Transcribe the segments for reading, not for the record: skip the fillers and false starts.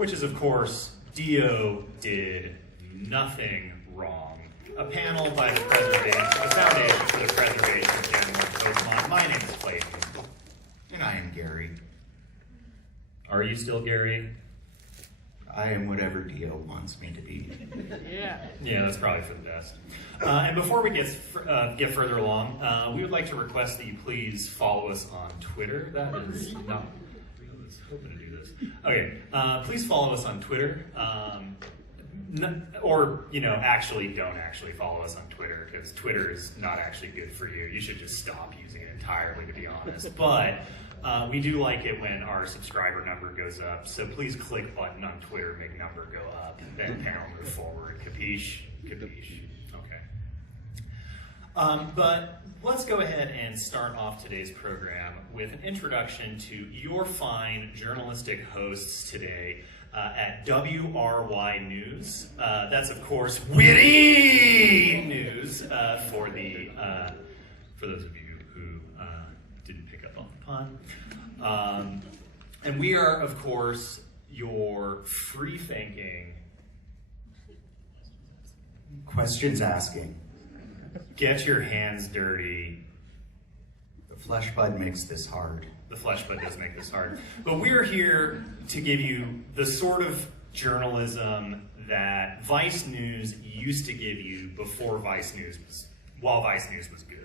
which is, of course, Dio did nothing wrong. A panel by the Foundation for the Preservation of Animal Pokemon. My name is Clayton. And I am Gary. Are you still Gary? I am whatever Dio wants me to be. Yeah, that's probably for the best. And before we get further along, we would like to request that you please follow us on Twitter. That is not. I was hoping to do this. Okay, please follow us on Twitter. Or, actually don't actually follow us on Twitter, because Twitter is not actually good for you. You should just stop using it entirely, to be honest. But we do like it when our subscriber number goes up, so please click button on Twitter, make number go up, then panel move forward. Capiche? Capiche. Okay. But let's go ahead and start off today's program with an introduction to your fine journalistic hosts today. At WRY News. That's, of course, witty news for those of you who didn't pick up on the pun. And we are, of course, your free-thinking, Questions asking. get your hands dirty. The flesh bud makes this hard. The flesh bud does make this hard. But we're here to give you the sort of journalism that Vice News used to give you before Vice News while Vice News was good.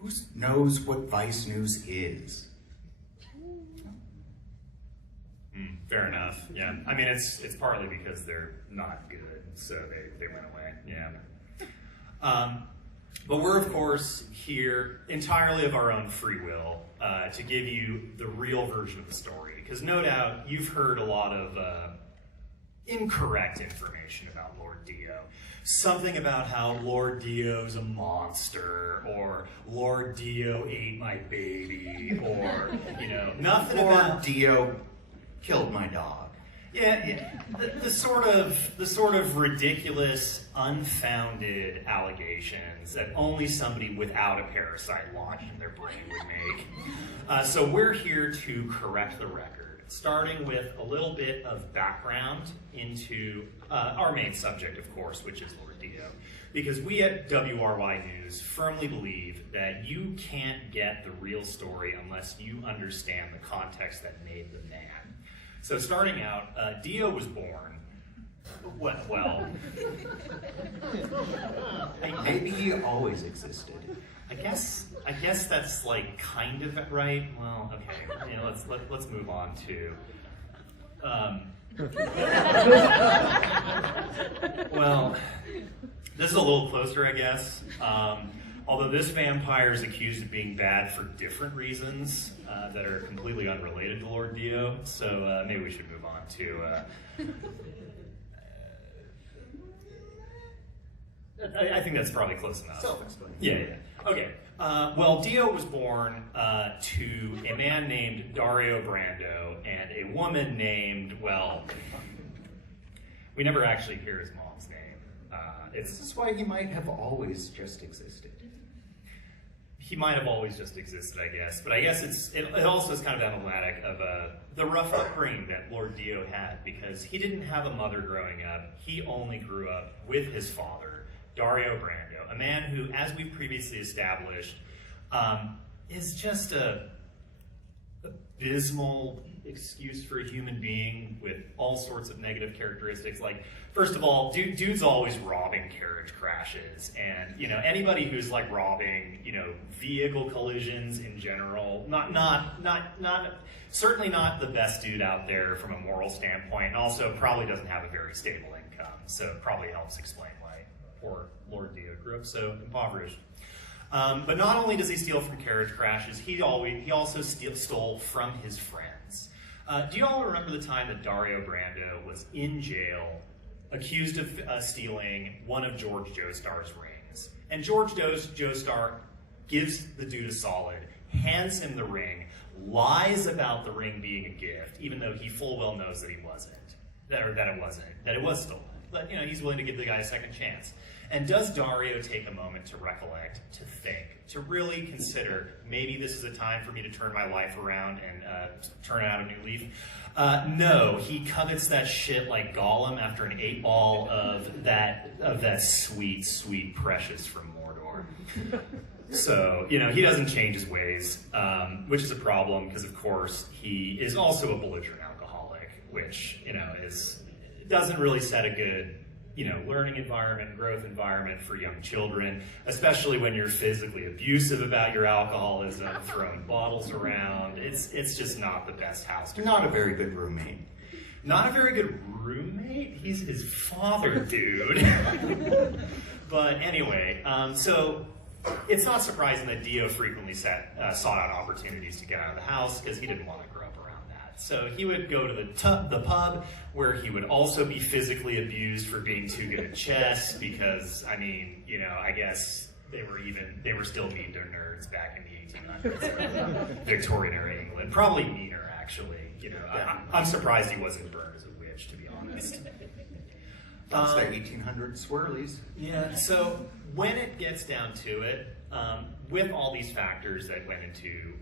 Who knows what Vice News is? Fair enough, yeah. I mean, it's partly because they're not good, so they went away, yeah. But we're, of course, here entirely of our own free will to give you the real version of the story. Because no doubt you've heard a lot of incorrect information about Lord Dio. Something about how Lord Dio's a monster, or Lord Dio ate my baby, or, nothing about... Lord Dio killed my dog. Yeah, the sort of ridiculous, unfounded allegations that only somebody without a parasite lodged in their brain would make. So we're here to correct the record, starting with a little bit of background into our main subject, of course, which is Lord Dio. Because we at WRY News firmly believe that you can't get the real story unless you understand the context that made the man. So starting out, Dio was born, well, Maybe he always existed. I guess that's like kind of right. Well, okay, let's move on to, well, this is a little closer, I guess. Although this vampire is accused of being bad for different reasons that are completely unrelated to Lord Dio, so maybe we should move on to... I think that's probably close enough. Self-explanatory. Yeah. Okay. Well, Dio was born to a man named Dario Brando and a woman named, well, we never actually hear his mom's name. This is why he might have always just existed. He might have always just existed, I guess. But I guess it also is kind of emblematic of the rough upbringing that Lord Dio had, because he didn't have a mother growing up. He only grew up with his father, Dario Brando, a man who, as we've previously established, is just a abysmal excuse for a human being with all sorts of negative characteristics. Like, first of all, dude's always robbing carriage crashes, and anybody who's like robbing vehicle collisions in general, certainly not the best dude out there from a moral standpoint, and also probably doesn't have a very stable income, so it probably helps explain why poor Lord Dio grew up so impoverished. But not only does he steal from carriage crashes, he also stole from his friends. Do you all remember the time that Dario Brando was in jail, accused of stealing one of George Jostar's rings? And George Jostar gives the dude a solid, hands him the ring, lies about the ring being a gift, even though he full well knows that it was stolen. but he's willing to give the guy a second chance. And does Dario take a moment to recollect, to think, to really consider, maybe this is a time for me to turn my life around and turn out a new leaf? No, he covets that shit like Gollum after an 8-ball of that sweet, sweet precious from Mordor. So, he doesn't change his ways, which is a problem because, of course, he is also a belligerent alcoholic, which, doesn't really set a good, learning environment, growth environment for young children, especially when you're physically abusive about your alcoholism, throwing bottles around. It's just not the best house to be. Not a very good roommate. Not a very good roommate? He's his father, dude. But anyway, so it's not surprising that Dio frequently sought out opportunities to get out of the house because he didn't want to grow up around that. So he would go to the pub where he would also be physically abused for being too good at chess because, I guess they were still mean to nerds back in the 1800s, Victorian era England. Probably meaner, actually. I'm surprised he wasn't burned as a witch, to be honest. That's the 1800 swirlies. Yeah, so when it gets down to it, with all these factors that went into,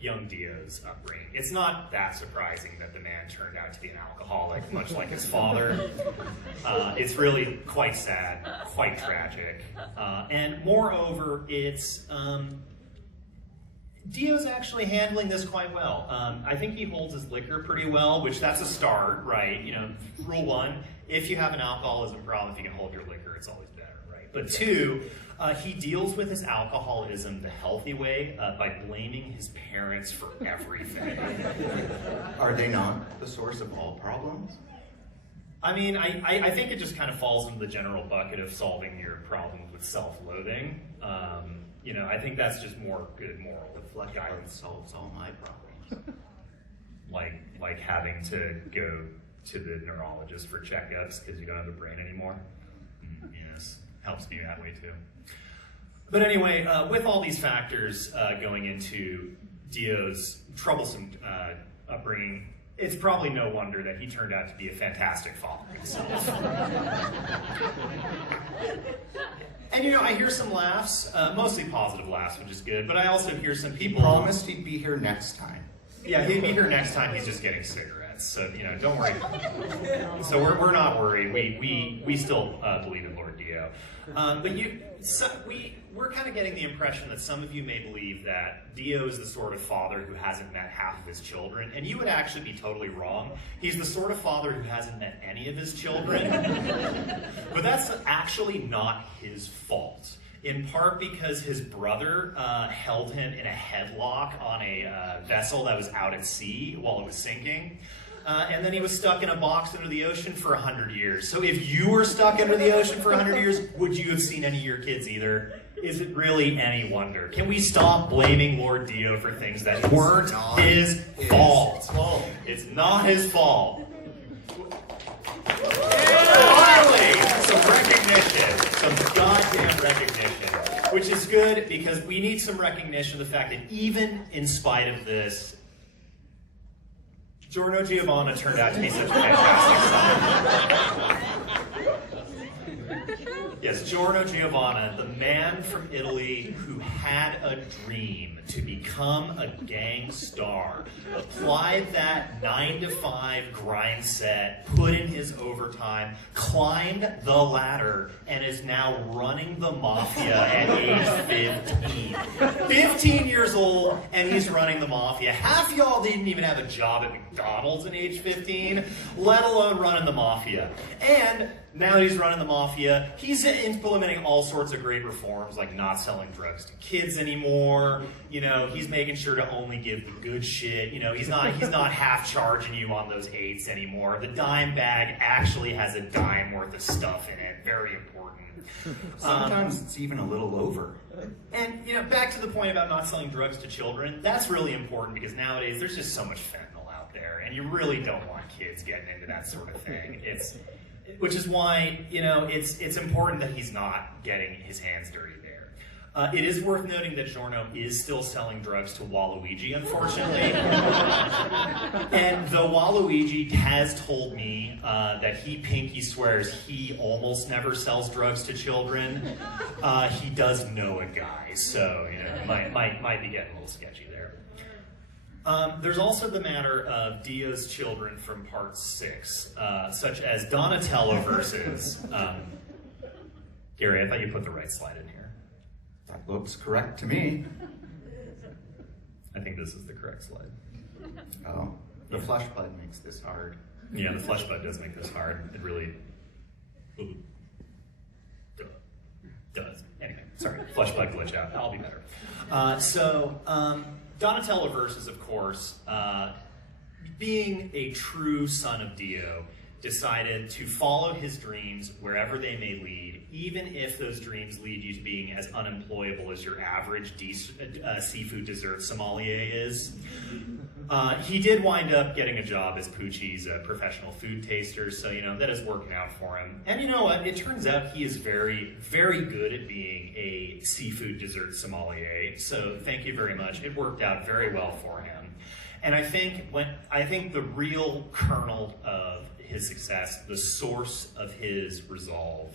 young Dio's upbringing, it's not that surprising that the man turned out to be an alcoholic, much like his father. It's really quite sad, quite tragic. And moreover, it's... Dio's actually handling this quite well. I think he holds his liquor pretty well, which that's a start, right? Rule 1, if you have an alcoholism problem, if you can hold your liquor, it's always better, right? But 2, he deals with his alcoholism the healthy way by blaming his parents for everything. Are they not the source of all problems? I think it just kind of falls into the general bucket of solving your problems with self-loathing. I think that's just more good moral guidance. Solves all my problems. like having to go to the neurologist for checkups because you don't have a brain anymore. Yes, helps me that way too. But anyway, with all these factors going into Dio's troublesome upbringing, it's probably no wonder that he turned out to be a fantastic father himself. And I hear some laughs, mostly positive laughs, which is good, but I also hear some people... He promised he'd be here next time. Yeah, he'd be here next time, he's just getting cigarettes, so, don't worry. So we're not worried, we still believe in Lord Dio. But we're kind of getting the impression that some of you may believe that Dio is the sort of father who hasn't met half of his children, and you would actually be totally wrong. He's the sort of father who hasn't met any of his children. But that's actually not his fault. In part because his brother held him in a headlock on a vessel that was out at sea while it was sinking. And then he was stuck in a box under the ocean for 100 years. So if you were stuck under the ocean for 100 years, would you have seen any of your kids either? Is it really any wonder? Can we stop blaming Lord Dio for things that weren't his fault? It's not his fault. Finally, some recognition, some goddamn recognition, which is good because we need some recognition of the fact that even in spite of this, Giorno Giovanna turned out to be such a fantastic son. Yes, Giorno Giovanna, the man from Italy who had a dream to become a gang star, applied that 9-to-5 grind set, put in his overtime, climbed the ladder, and is now running the mafia at age 15. 15 years old, and he's running the mafia. Half y'all didn't even have a job at McDonald's at age 15, let alone running the mafia. And now that he's running the mafia, he's implementing all sorts of great reforms, like not selling drugs to kids anymore. He's making sure to only give the good shit. He's not half charging you on those 8s anymore. The dime bag actually has a dime worth of stuff in it. Very important. Sometimes it's even a little over. And back to the point about not selling drugs to children. That's really important because nowadays there's just so much fentanyl out there, and you really don't want kids getting into that sort of thing. Which is why, it's important that he's not getting his hands dirty there. It is worth noting that Giorno is still selling drugs to Waluigi, unfortunately. And though Waluigi has told me that he pinky swears he almost never sells drugs to children, he does know a guy, so might be getting a little sketchy there. There's also the matter of Dio's children from part 6, such as Donatello versus... Gary, I thought you put the right slide in here. That looks correct to me. I think this is the correct slide. Oh, the flesh bud makes this hard. Yeah, the flesh bud does make this hard. It really does. Anyway, sorry, flesh bud glitch out. I'll be better. Donatello versus, of course, being a true son of Dio, decided to follow his dreams wherever they may lead, even if those dreams lead you to being as unemployable as your average seafood dessert sommelier is. He did wind up getting a job as Poochie's professional food taster, so that is working out for him. And you know what? It turns out he is very, very good at being a seafood dessert sommelier, so thank you very much. It worked out very well for him. And I think the real kernel of his success, the source of his resolve,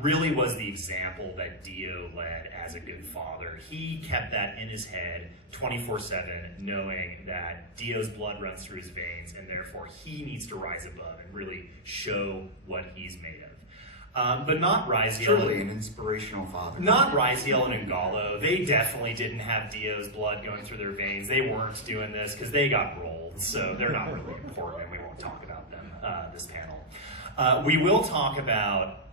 really was the example that Dio led as a good father. He kept that in his head 24/7, knowing that Dio's blood runs through his veins, and therefore he needs to rise above and really show what he's made of. But not Raziel. Truly an inspirational father. Not Raziel and Ngalo. They definitely didn't have Dio's blood going through their veins. They weren't doing this because they got rolled, so they're not really important, and we won't talk about them this panel. We will talk about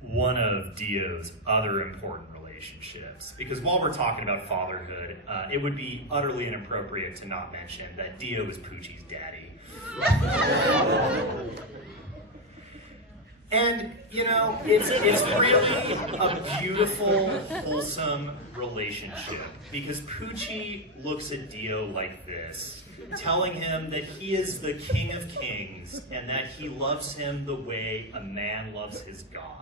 one of Dio's other important relationships, because while we're talking about fatherhood, it would be utterly inappropriate to not mention that Dio was Poochie's daddy. And, it's really a beautiful, wholesome relationship, because Poochie looks at Dio like this, telling him that he is the king of kings and that he loves him the way a man loves his God.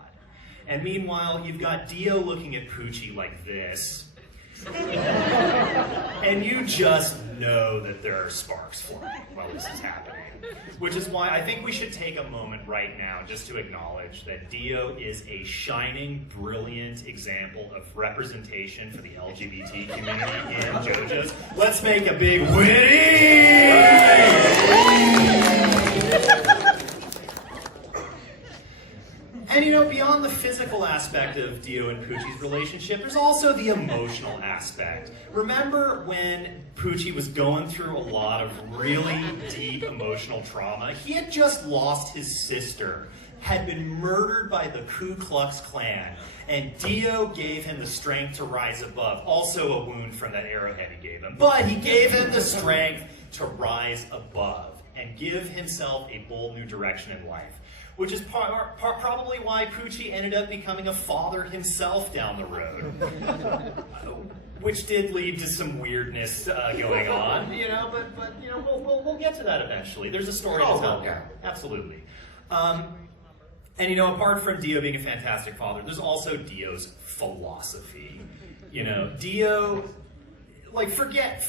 And meanwhile, you've got Dio looking at Poochie like this, and you just know that there are sparks flying while this is happening. Which is why I think we should take a moment right now just to acknowledge that Dio is a shining, brilliant example of representation for the LGBT community in JoJo's. Let's make a big And beyond the physical aspect of Dio and Poochie's relationship, there's also the emotional aspect. Remember when Poochie was going through a lot of really deep emotional trauma? He had just lost his sister, had been murdered by the Ku Klux Klan, and Dio gave him the strength to rise above. Also a wound from that arrowhead he gave him. But he gave him the strength to rise above and give himself a bold new direction in life. Which is probably why Poochie ended up becoming a father himself down the road. Which did lead to some weirdness going on, but we'll get to that eventually. There's a story to tell. Yeah. Absolutely. And apart from Dio being a fantastic father, there's also Dio's philosophy. Dio, forget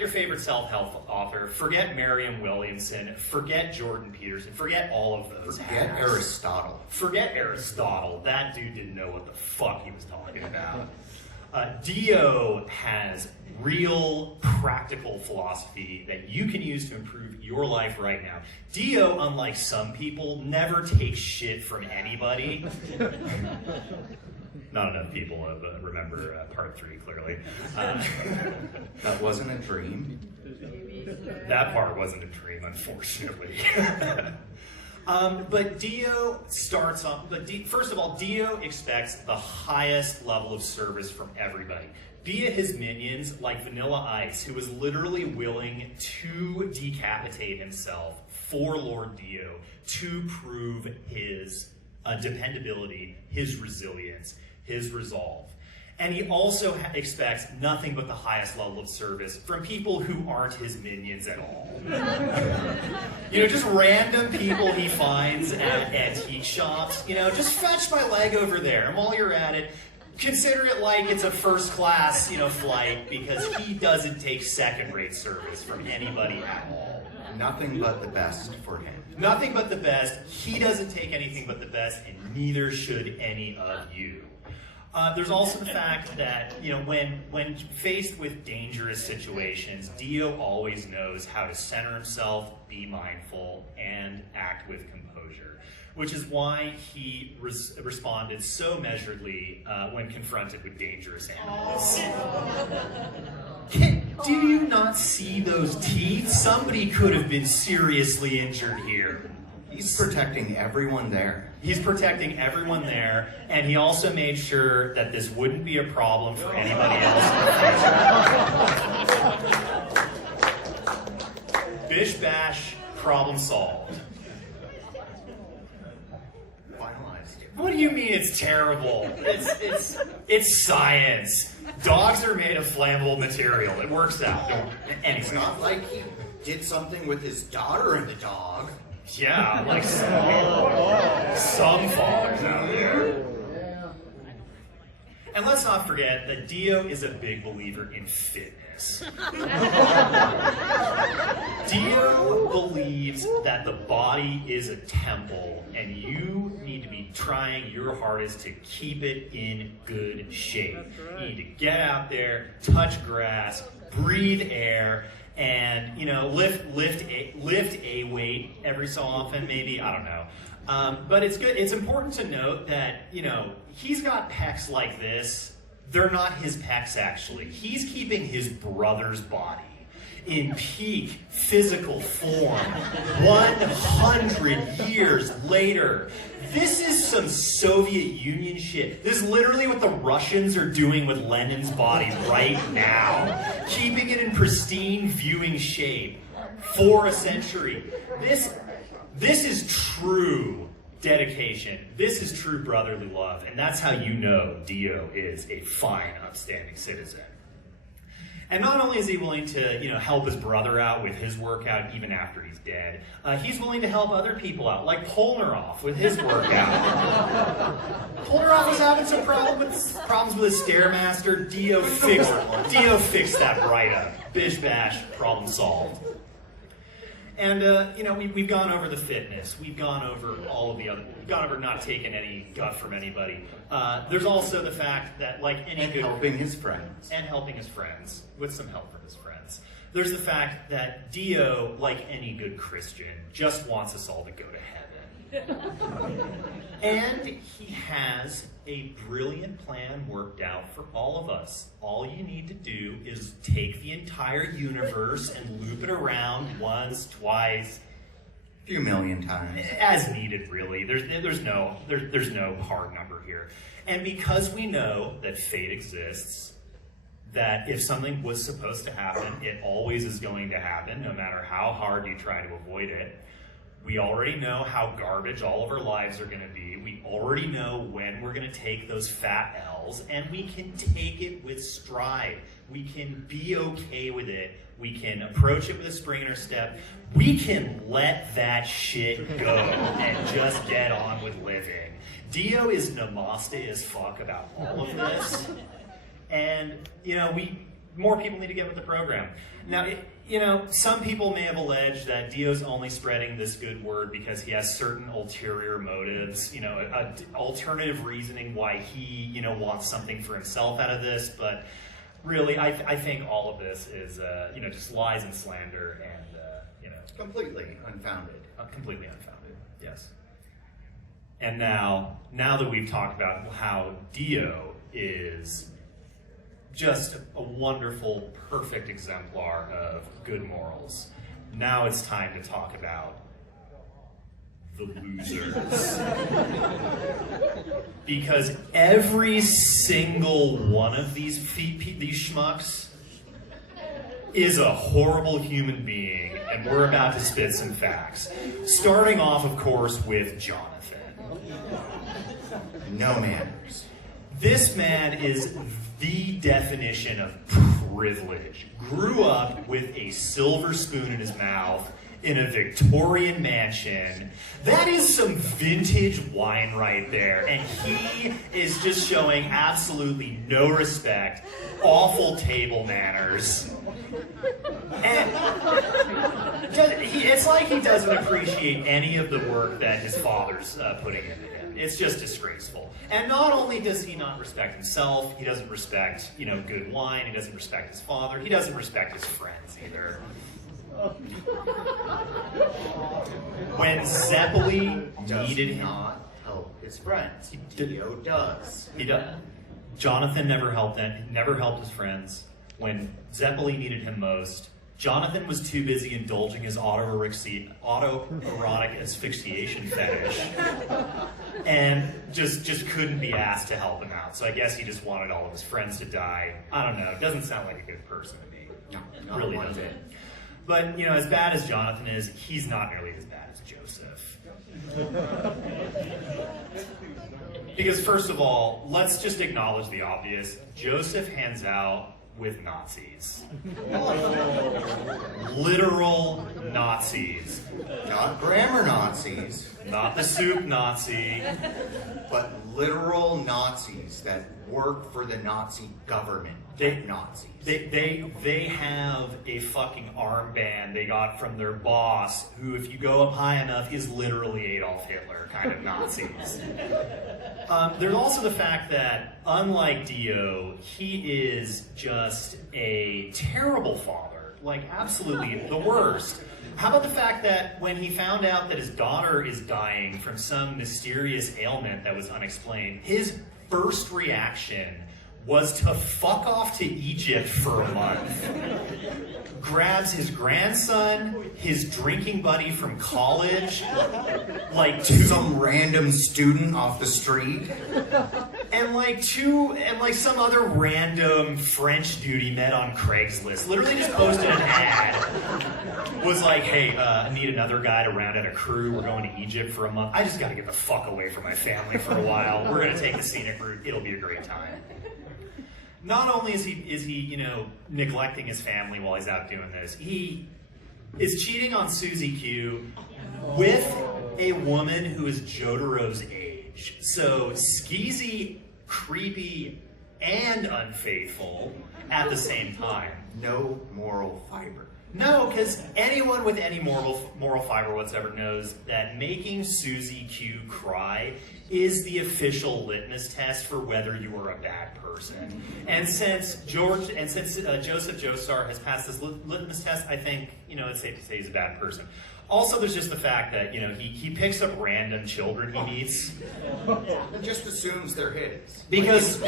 your favorite self-help author, forget Mariam Williamson, forget Jordan Peterson, forget all of those. Forget Aristotle. Forget Aristotle. That dude didn't know what the fuck he was talking about. Dio has real, practical philosophy that you can use to improve your life right now. Dio, unlike some people, never takes shit from anybody. Not enough people remember part 3 clearly. That wasn't a dream. That part wasn't a dream, unfortunately. But Dio starts off. First of all, Dio expects the highest level of service from everybody. Be it his minions, like Vanilla Ice, who was literally willing to decapitate himself for Lord Dio to prove his dependability, his resilience, his resolve. And he also expects nothing but the highest level of service from people who aren't his minions at all. Just random people he finds at antique shops. Just fetch my leg over there. And while you're at it, consider it like it's a first class, flight, because he doesn't take second-rate service from anybody at all. Nothing but the best for him. Nothing but the best. He doesn't take anything but the best, and neither should any of you. There's also the fact that, when faced with dangerous situations, Dio always knows how to center himself, be mindful, and act with composure, which is why he responded so measuredly when confronted with dangerous animals. Do you not see those teeth? Somebody could have been seriously injured here. He's protecting everyone there. He's protecting everyone there, and he also made sure that this wouldn't be a problem for anybody else in the future. Bish bash, problem solved. Finalized. What do you mean it's terrible? It's science. Dogs are made of flammable material. It works out. Anyway. It's not like he did something with his daughter and the dog. Yeah, like some fathers out there. And let's not forget that Dio is a big believer in fitness. Dio believes that the body is a temple, and you need to be trying your hardest to keep it in good shape. You need to get out there, touch grass, breathe air, and lift a weight every so often, maybe, I don't know. But it's good. It's important to note that he's got pecs like this. They're not his pecs, actually. He's keeping his brother's body in peak physical form 100 years later. This is some Soviet Union shit. This is literally what the Russians are doing with Lenin's body right now. Keeping it in pristine viewing shape for a century. This is true dedication. This is true brotherly love. And that's how you know Dio is a fine, upstanding citizen. And not only is he willing to, help his brother out with his workout even after he's dead, he's willing to help other people out, like Polnareff with his workout. Polnareff was having some problems with his Stairmaster. Dio fixed that right up. Bish bash, problem solved. And, we've gone over the fitness. We've gone over all of the other... We've gone over not taking any gut from anybody. There's also the fact that, like any good... helping his friends. And helping his friends, with some help from his friends. There's the fact that Dio, like any good Christian, just wants us all to go to heaven. And he has a brilliant plan worked out for all of us. All you need to do is take the entire universe and loop it around once, twice, a few million times. As needed, really. There's no hard number here. And because we know that fate exists, that if something was supposed to happen, it always is going to happen, no matter how hard you try to avoid it. We already know how garbage all of our lives are going to be. We already know when we're going to take those fat L's, and we can take it with stride. We can be okay with it. We can approach it with a spring in our step. We can let that shit go and just get on with living. Dio is namaste as fuck about all of this. And, more people need to get with the program. Now, some people may have alleged that Dio's only spreading this good word because he has certain ulterior motives, alternative reasoning why he, wants something for himself out of this. But really, I think all of this is, just lies and slander and, completely unfounded. Completely unfounded, yes. And now that we've talked about how Dio is just a wonderful, perfect exemplar of good morals, now it's time to talk about the losers. Because every single one of these schmucks is a horrible human being, and we're about to spit some facts. Starting off, of course, with Jonathan. No manners. This man is the definition of privilege. Grew up with a silver spoon in his mouth in a Victorian mansion. That is some vintage wine right there. And he is just showing absolutely no respect, awful table manners. And it's like he doesn't appreciate any of the work that his father's putting into him. It's just disgraceful. And not only does he not respect himself, he doesn't respect, good wine, he doesn't respect his father, he doesn't respect his friends either. When Zeppeli needed him, not help his friends. Dio does. He does. Jonathan never helped his friends. When Zeppeli needed him most, Jonathan was too busy indulging his autoerotic asphyxiation fetish and just couldn't be asked to help him out. So I guess he just wanted all of his friends to die. I don't know. It doesn't sound like a good person to me. No, It really doesn't. But, as bad as Jonathan is, he's not nearly as bad as Joseph. Because first of all, let's just acknowledge the obvious. Joseph hangs out with Nazis. Literal Nazis. Not grammar Nazis, Not the soup Nazi. but literal Nazis that work for the Nazi government. Nazis. They have a fucking armband they got from their boss, who, if you go up high enough, is literally Adolf Hitler kind of Nazis. There's also the fact that, unlike Dio, he is just a terrible father. Like, absolutely the worst. How about the fact that when he found out that his daughter is dying from some mysterious ailment that was unexplained, his first reaction was to fuck off to Egypt for a month. Grabs his grandson, his drinking buddy from college, some random student off the street, and some other random French dude he met on Craigslist. Literally just posted an ad. Was like, hey, I need another guy to round out a crew. We're going to Egypt for a month. I just got to get the fuck away from my family for a while. We're going to take the scenic route. It'll be a great time. Not only is he neglecting his family while he's out doing this, he is cheating on Susie Q with a woman who is Jotaro's age. So skeezy, creepy, and unfaithful at the same time. no moral fiber. No, because anyone with any moral fiber whatsoever knows that making Susie Q cry is the official litmus test for whether you are a bad person. And since Joseph Jostar has passed this litmus test, I think it's safe to say he's a bad person. Also, there's just the fact that he picks up random children he meets. And just assumes they're his. Because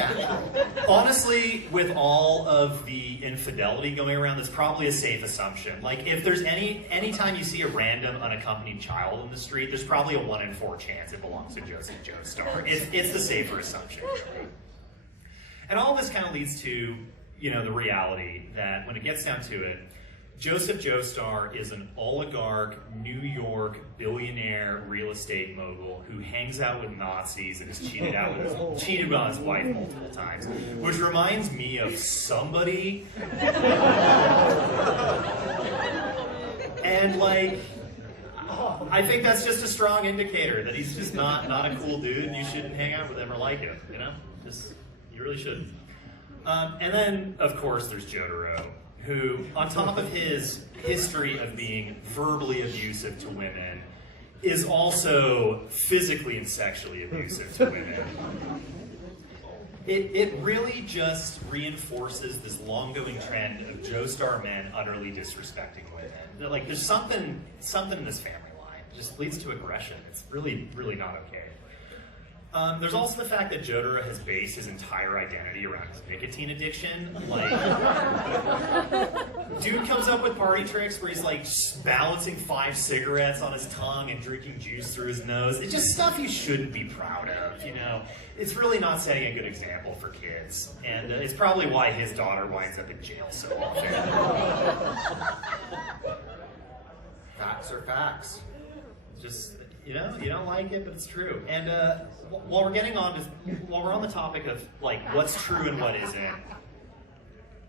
honestly, with all of the infidelity going around, that's probably a safe assumption. Like, if there's any time you see a random unaccompanied child in the street, there's probably a 1 in 4 chance it belongs to Joseph Joestar. It's the safer assumption, really. And all this kind of leads to, the reality that when it gets down to it, Joseph Joestar is an oligarch, New York billionaire real estate mogul who hangs out with Nazis and has cheated on his wife multiple times, which reminds me of somebody. And I think that's just a strong indicator that he's just not a cool dude, and you shouldn't hang out with him or like him. You really shouldn't. And then, of course, there's Jotaro, who, on top of his history of being verbally abusive to women, is also physically and sexually abusive to women. It really just reinforces this long-going trend of Joestar men utterly disrespecting women. Like, there's something in this family line. It just leads to aggression. It's really, really not okay. There's also the fact that Jotaro has based his entire identity around his nicotine addiction. Dude comes up with party tricks where he's balancing 5 cigarettes on his tongue and drinking juice through his nose. It's just stuff you shouldn't be proud of, It's really not setting a good example for kids. And it's probably why his daughter winds up in jail so often. Facts are facts. Just... you don't like it, but it's true. And while we're on the topic of what's true and what isn't,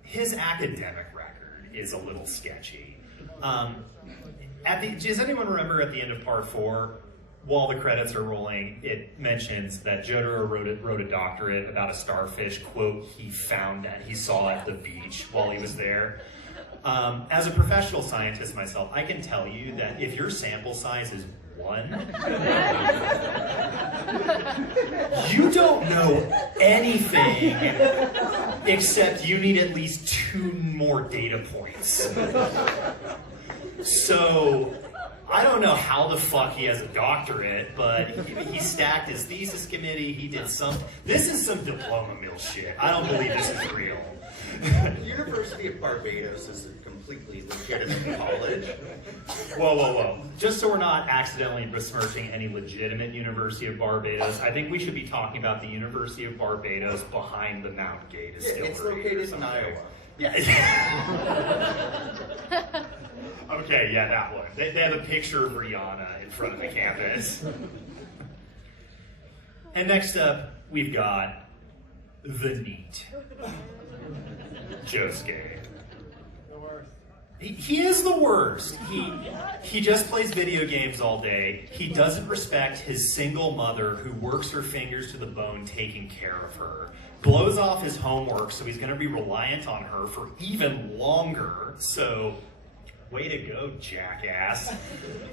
his academic record is a little sketchy. Does anyone remember at the end of part 4, while the credits are rolling, it mentions that Jotaro wrote a doctorate about a starfish, quote, he saw at the beach while he was there. As a professional scientist myself, I can tell you that if your sample size is 1, you don't know anything except you need at least 2 more data points. So, I don't know how the fuck he has a doctorate, but he stacked his thesis committee, he did this is some diploma mill shit. I don't believe this is real. The University of Barbados is a completely legitimate college. Whoa. Just so we're not accidentally besmirching any legitimate University of Barbados, I think we should be talking about the University of Barbados behind the Mount Gay distillery. It's located in Iowa. Yeah. Okay, yeah, that one. They have a picture of Rihanna in front of the campus. And next up, we've got the NEET. Josuke. He is the worst. He just plays video games all day. He doesn't respect his single mother who works her fingers to the bone taking care of her. Blows off his homework, so he's going to be reliant on her for even longer. So, way to go, jackass.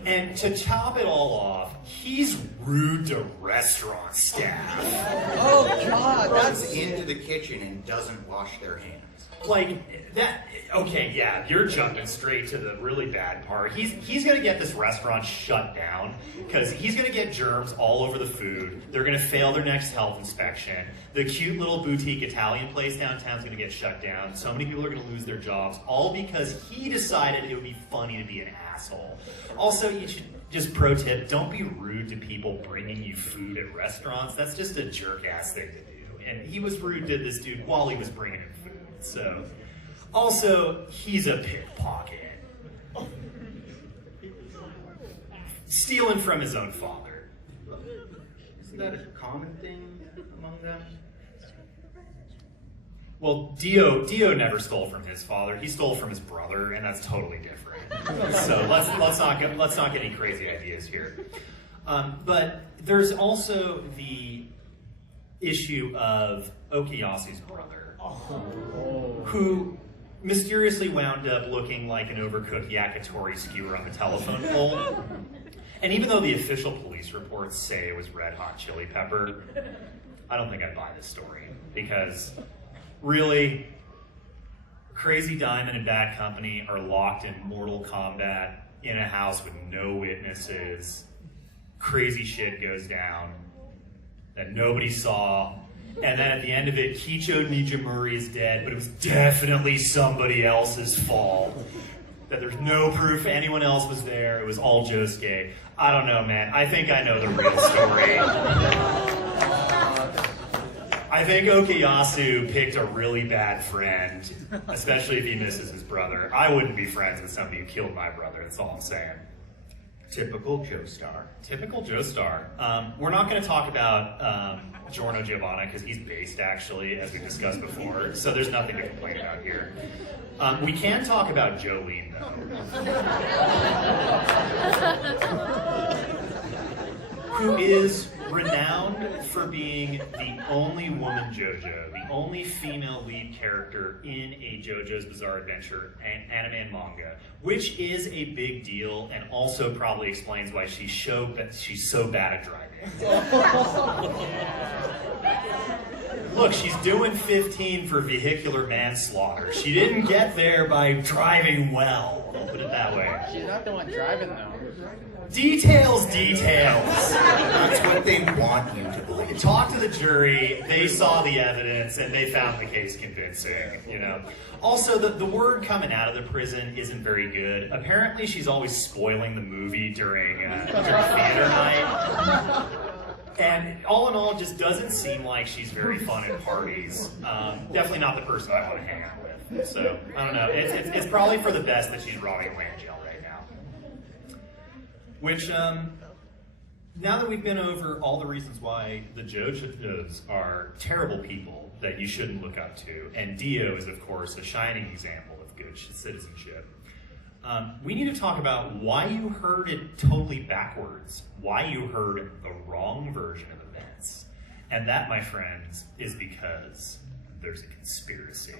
And to top it all off, he's rude to restaurant staff. Oh, God. Runs into the kitchen and doesn't wash their hands. Like, that, okay, yeah, you're jumping straight to the really bad part. He's gonna get this restaurant shut down, because he's gonna get germs all over the food. They're gonna fail their next health inspection. The cute little boutique Italian place downtown's gonna get shut down. So many people are gonna lose their jobs, all because he decided it would be funny to be an asshole. Also, you should, just pro tip, don't be rude to people bringing you food at restaurants. That's just a jerk-ass thing to do. And he was rude to this dude while he was bringing him food. So, also, he's a pickpocket. Stealing from his own father. Isn't that a common thing among them? Well, Dio never stole from his father. He stole from his brother, and that's totally different. So let's not get any crazy ideas here. But there's also the issue of Okuyasu's brother, who mysteriously wound up looking like an overcooked yakitori skewer on the telephone pole. And even though the official police reports say it was red hot chili pepper, I don't think I buy this story. Because, really, Crazy Diamond and Bad Company are locked in mortal combat in a house with no witnesses. Crazy shit goes down that nobody saw. And then at the end of it, Kicho Nijimuri is dead, but it was definitely somebody else's fault. That there's no proof anyone else was there. It was all Josuke. I don't know, man. I think I know the real story. I think Okuyasu picked a really bad friend, especially if he misses his brother. I wouldn't be friends with somebody who killed my brother, that's all I'm saying. Typical Jostar. Typical Jostar. We're not going to talk about Giorno Giovanna because he's based, actually, as we discussed before, so there's nothing to complain about here. We can talk about Jolene, though. Who is renowned for being the only woman JoJo, the only female lead character in a JoJo's Bizarre Adventure anime and manga, which is a big deal and also probably explains why she's so bad at driving. Look, she's doing 15 for vehicular manslaughter. She didn't get there by driving well. I'll put it that way. She's not the one driving, though. Details. That's what they want you to believe. Talk to the jury. They saw the evidence and they found the case convincing. You know. Also, the word coming out of the prison isn't very good. Apparently, she's always spoiling the movie during theater night. And all in all, it just doesn't seem like she's very fun at parties. Definitely not the person I want to hang out with. So, I don't know. It's probably for the best that she's rotting away in jail right now. Which, now that we've been over all the reasons why the JoJos are terrible people that you shouldn't look up to, and Dio is, of course, a shining example of good citizenship, we need to talk about why you heard it totally backwards, why you heard the wrong version of events. And that, my friends, is because there's a conspiracy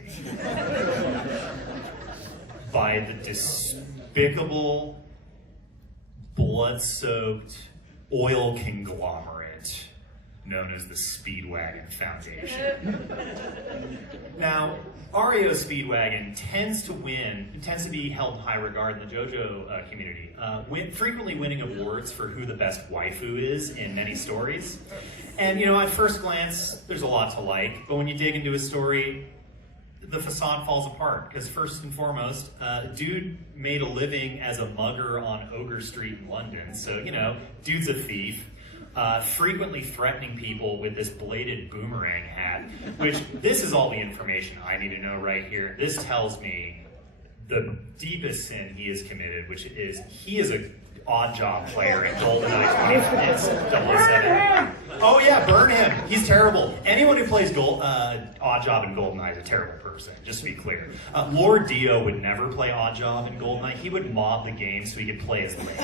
by the despicable, blood-soaked oil conglomerate known as the Speedwagon Foundation. Now, R.E.O. Speedwagon tends to be held in high regard in the JoJo community, frequently winning awards for who the best waifu is in many stories. And, you know, at first glance, there's a lot to like, but when you dig into a story, the facade falls apart, because first and foremost, dude made a living as a mugger on Ogre Street in London, so, you know, dude's a thief. Frequently threatening people with this bladed boomerang hat, which this is all the information I need to know right here. This tells me the deepest sin he has committed, which is he is a odd job player in GoldenEye 007. Oh yeah, burn him. He's terrible. Anyone who plays odd job in GoldenEye is a terrible person, just to be clear. Lord Dio would never play odd job in GoldenEye. He would mob the game so he could play as Link.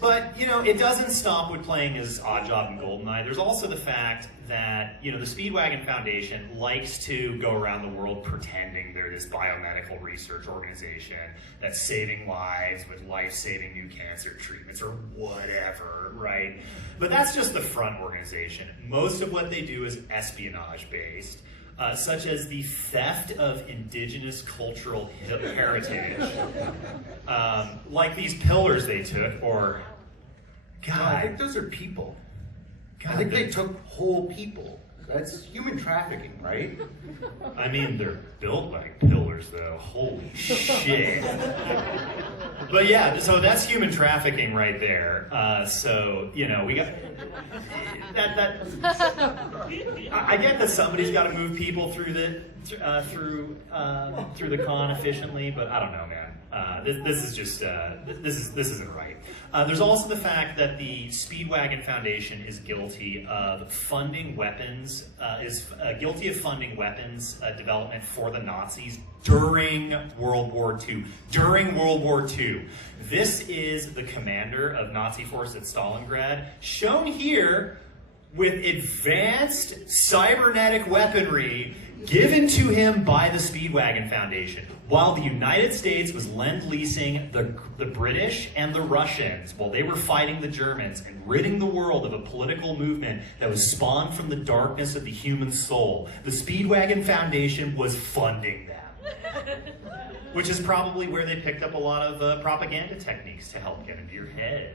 But, you know, it doesn't stop with playing as Oddjob and GoldenEye. There's also the fact that, you know, the Speedwagon Foundation likes to go around the world pretending they're this biomedical research organization that's saving lives with life-saving new cancer treatments or whatever, right? But that's just the front organization. Most of what they do is espionage-based. Such as the theft of indigenous cultural heritage. Like these pillars they took, or... God. No, I think those are people. God, I think they took whole people. That's human trafficking, right? I mean, they're built like pillars, though. Holy shit. But yeah, so that's human trafficking right there. So, you know, we got... I get that somebody's got to move people through the con efficiently, but I don't know, man. This is just this isn't right. There's also the fact that the Speedwagon Foundation is guilty of funding weapons development for the Nazis during World War II. During World War II. This is the commander of Nazi force at Stalingrad, shown here with advanced cybernetic weaponry given to him by the Speedwagon Foundation, while the United States was lend-leasing the British and the Russians while they were fighting the Germans and ridding the world of a political movement that was spawned from the darkness of the human soul. The Speedwagon Foundation was funding them. Which is probably where they picked up a lot of propaganda techniques to help get into your head.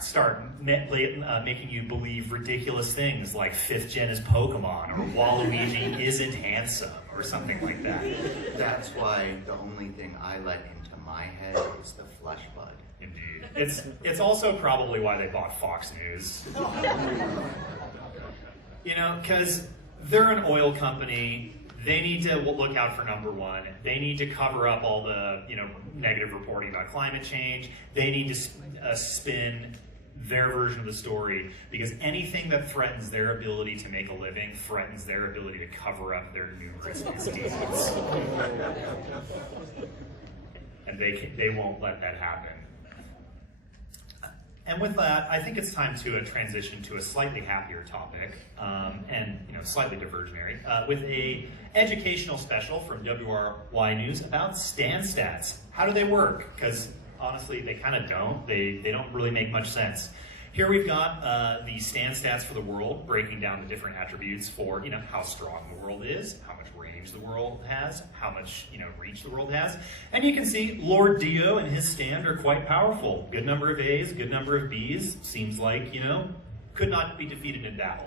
Start making you believe ridiculous things like 5th Gen is Pokemon, or Waluigi isn't handsome, or something like that. That's why the only thing I let into my head is the flesh bud. Indeed. It's also probably why they bought Fox News. You know, because they're an oil company. They need to look out for number one. They need to cover up all the, you know, negative reporting about climate change. They need to spin their version of the story, because anything that threatens their ability to make a living threatens their ability to cover up their numerous misdeeds. And they won't let that happen. And with that, I think it's time to transition to a slightly happier topic, and slightly diversionary, with a educational special from WRY News about stand stats. How do they work? Because honestly, they kind of don't. They don't really make much sense. Here we've got the stand stats for the world, breaking down the different attributes for how strong the world is, how much range the world has, how much reach the world has, and you can see Lord Dio and his stand are quite powerful. Good number of A's, good number of B's. Seems like could not be defeated in battle.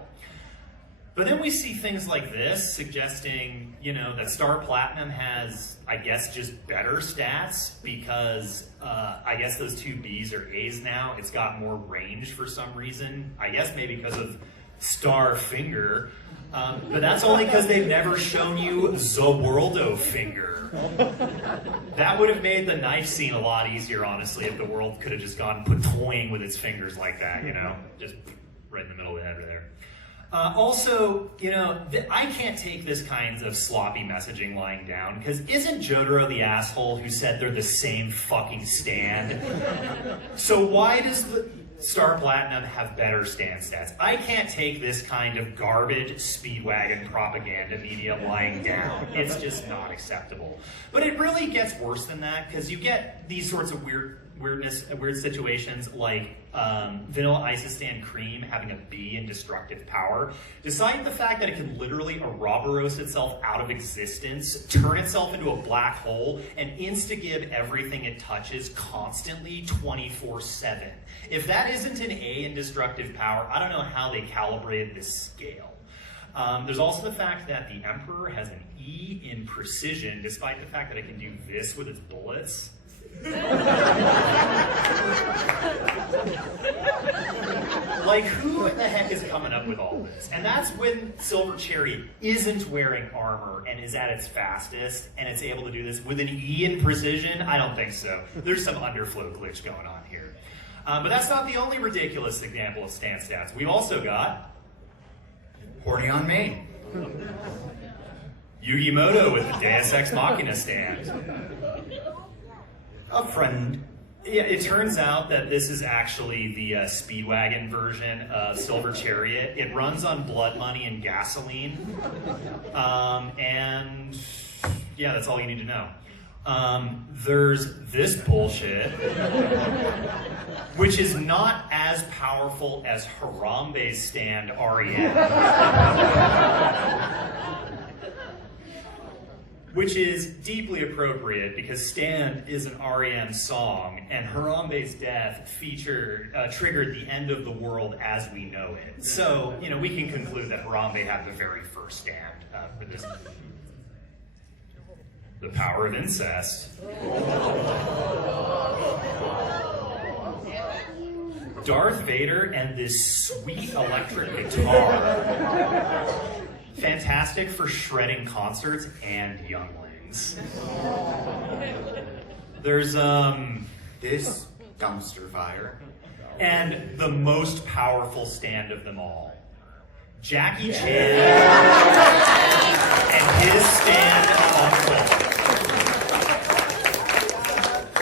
But then we see things like this suggesting, that Star Platinum has, I guess, just better stats because I guess those two B's are A's now. It's got more range for some reason. I guess maybe because of Star Finger. But that's only because they've never shown you Zaworldo Finger. That would have made the knife scene a lot easier, honestly, if the world could have just gone patoing with its fingers like that, just right in the middle of the head right there. Also, I can't take this kind of sloppy messaging lying down, because isn't Jotaro the asshole who said they're the same fucking stand? So why does the Star Platinum have better stand stats? I can't take this kind of garbage Speedwagon propaganda media lying down. It's just not acceptable. But it really gets worse than that, because you get these sorts of weird situations like Vanilla Isis Stand Cream having a B in destructive power, despite the fact that it can literally Ouroboros itself out of existence, turn itself into a black hole, and insta-give everything it touches constantly 24/7. If that isn't an A in destructive power, I don't know how they calibrated this scale. There's also the fact that the Emperor has an E in precision, despite the fact that it can do this with its bullets. Like, who the heck is coming up with all this? And that's when Silver Chariot isn't wearing armor and is at its fastest, and it's able to do this with an E in precision? I don't think so. There's some underflow glitch going on here. But that's not the only ridiculous example of stand stats. We've also got Horny on main. Yugimoto with the Deus Ex Machina stand. A friend. Yeah, it turns out that this is actually the Speedwagon version of Silver Chariot. It runs on blood money and gasoline. And yeah, that's all you need to know. There's this bullshit, which is not as powerful as Harambe's stand R.E.O. Which is deeply appropriate because Stand is an R.E.M. song, and Harambe's death triggered the end of the world as we know it. So, we can conclude that Harambe had the very first stand for this. The power of incest. Darth Vader and this sweet electric guitar. Fantastic for shredding concerts and younglings. There's This dumpster fire. and the most powerful stand of them all, Jackie Chan and his stand Uncle.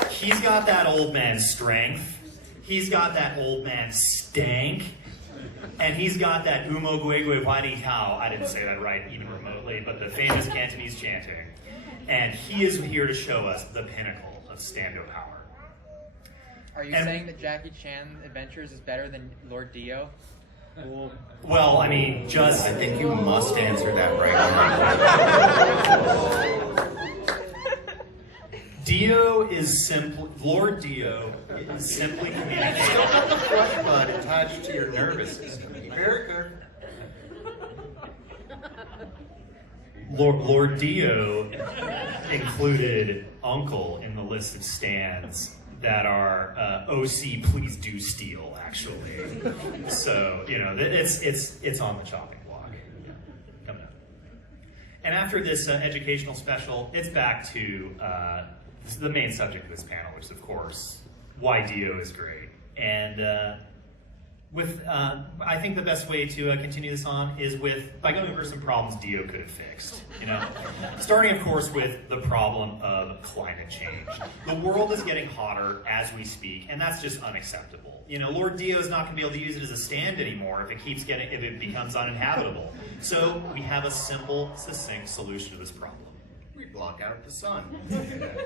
He's got that old man strength. He's got that old man stank. And he's got that Umo Gwe Gwe Wadi Tao. I didn't say that right even remotely, but the famous Cantonese chanting. And he is here to show us the pinnacle of stando power. Are you saying that Jackie Chan Adventures is better than Lord Dio? Well, I mean, I think you must answer that right. Lord Dio is simply communicating. Still got the flush bud attached to your nervous system. Be very careful. Lord Dio included Uncle in the list of stands that are OC please do steal, actually. So, it's on the chopping block. Coming up. And after this educational special, it's back to the main subject of this panel, which is, of course, why Dio is great. And I think the best way to continue this on is by going over some problems Dio could have fixed. Starting, of course, with the problem of climate change. The world is getting hotter as we speak, and that's just unacceptable. Lord Dio is not going to be able to use it as a stand anymore if it becomes uninhabitable. So we have a simple, succinct solution to this problem. We block out the sun.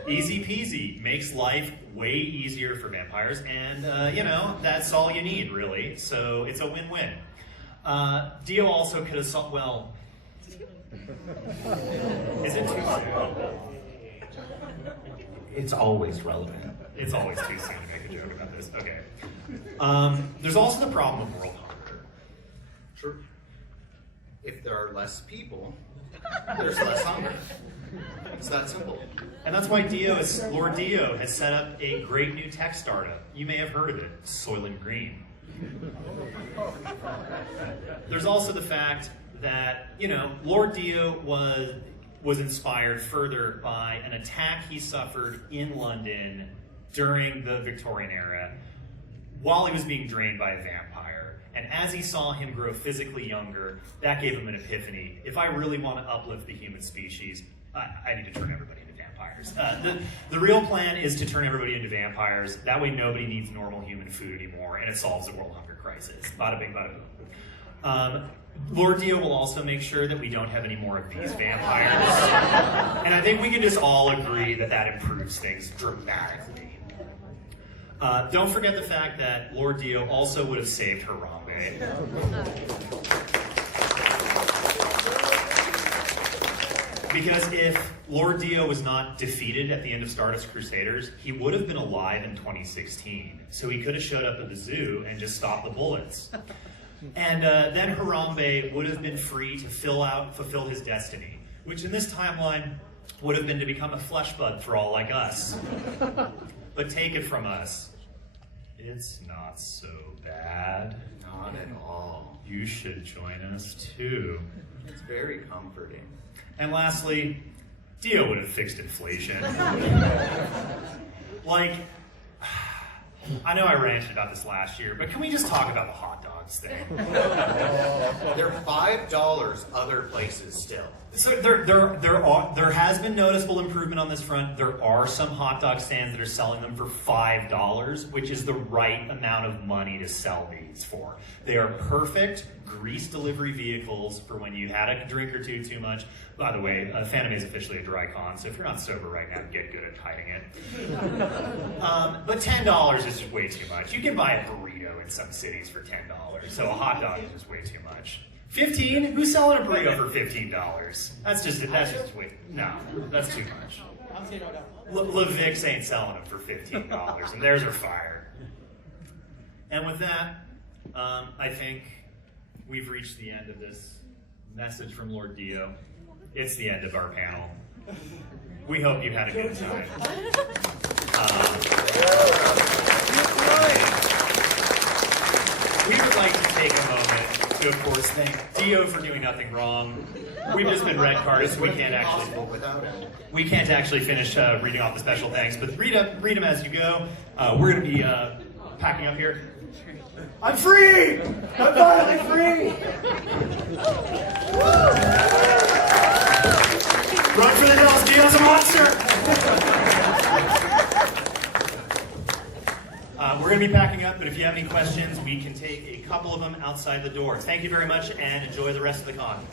Easy peasy. Makes life way easier for vampires, and that's all you need, really. So it's a win-win. Dio also could have is it too soon? It's always relevant. It's always too soon to make a joke about this. Okay. There's also the problem of world hunger. Sure. If there are less people, there's less hunger. It's that simple. And that's why Lord Dio has set up a great new tech startup. You may have heard of it, Soylent Green. There's also the fact that, Lord Dio was inspired further by an attack he suffered in London during the Victorian era while he was being drained by a vampire. And as he saw him grow physically younger, that gave him an epiphany. If I really want to uplift the human species, I need to turn everybody into vampires. The real plan is to turn everybody into vampires. That way nobody needs normal human food anymore, and it solves the world hunger crisis. Bada bing, bada boom. Lord Dio will also make sure that we don't have any more of these vampires. And I think we can just all agree that that improves things dramatically. Don't forget the fact that Lord Dio also would have saved Harambe. Because if Lord Dio was not defeated at the end of Stardust Crusaders, he would have been alive in 2016. So he could have showed up at the zoo and just stopped the bullets. And then Harambe would have been free to fulfill his destiny, which in this timeline would have been to become a flesh bud for all like us. But take it from us, it's not so bad. Not at all. You should join us too. It's very comforting. And lastly, Dio would have fixed inflation. Like, I know I ranted about this last year, but can we just talk about the hot dogs thing? They're $5 other places still. So there has been noticeable improvement on this front. There are some hot dog stands that are selling them for $5, which is the right amount of money to sell these for. They are perfect grease delivery vehicles for when you had a drink or two too much. By the way, Fanime is officially a dry con, so if you're not sober right now, get good at hiding it. But $10 is just way too much. You can buy a burrito in some cities for $10, so a hot dog is just way too much. 15? Who's selling a burrito for $15? That's just way, no, that's too much. Levix ain't selling them for $15, and theirs are fire. And with that, I think we've reached the end of this message from Lord Dio. It's the end of our panel. We hope you had a good time. We would like to take a moment to, of course, thank Dio for doing nothing wrong. We've just been red carded, so we can't actually finish reading off the special thanks. But read them as you go. We're going to be packing up here. I'm free! I'm finally free! Run for the hills, Dio's a monster! We're going to be packing up, but if you have any questions, we can take a couple of them outside the door. Thank you very much, and enjoy the rest of the con.